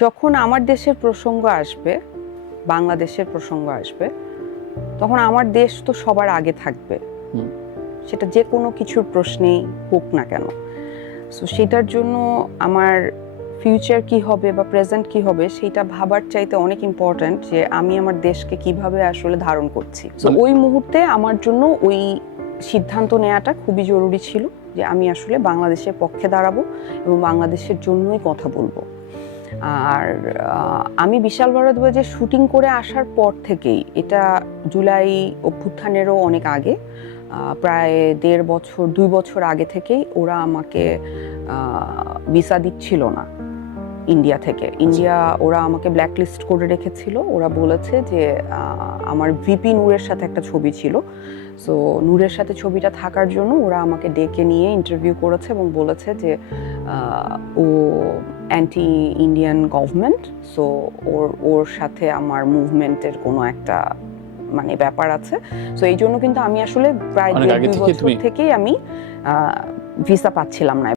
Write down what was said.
যখন আমার দেশের প্রসঙ্গ আসবে, বাংলাদেশের প্রসঙ্গ আসবে, তখন আমার দেশ তো সবার আগে থাকবে, সেটা যে কোনো কিছুর প্রশ্নেই হোক না কেন। সো সেটার জন্য আমার ফিউচার কি হবে বা প্রেজেন্ট কি হবে সেটা ভাবার চাইতে অনেক ইম্পর্ট্যান্ট যে আমি আমার দেশকে কিভাবে আসলে ধারণ করছি। তো ওই মুহূর্তে আমার জন্য ওই সিদ্ধান্ত নেওয়াটা খুবই জরুরি ছিল যে আমি আসলে বাংলাদেশের পক্ষে দাঁড়াবো এবং বাংলাদেশের জন্যই কথা বলবো। আর আমি বিশাল ভারদ্বাজে শুটিং করে আসার পর থেকেই, এটা জুলাই অভ্যুত্থানেরও অনেক আগে, প্রায় 1.5 বছর 2 বছর আগে থেকেই ওরা আমাকে ভিসা দিচ্ছিল না ইন্ডিয়া থেকে। ওরা আমাকে ব্ল্যাকলিস্ট করে রেখেছিল। ওরা বলেছে যে আমার ভিপি নূরের সাথে একটা ছবি ছিল, সো নূরের সাথে ছবিটা থাকার জন্য ওরা আমাকে ডেকে নিয়ে ইন্টারভিউ করেছে এবং বলেছে যে ও অ্যান্টি ইন্ডিয়ান গভর্নমেন্ট, সো ওর সাথে আমার মুভমেন্টের কোনো একটা মানে ব্যাপার আছে। সো এই জন্য কিন্তু আমি আসলে প্রায় 2 বছর থেকেই আমি ভিসা পাচ্ছিলাম না।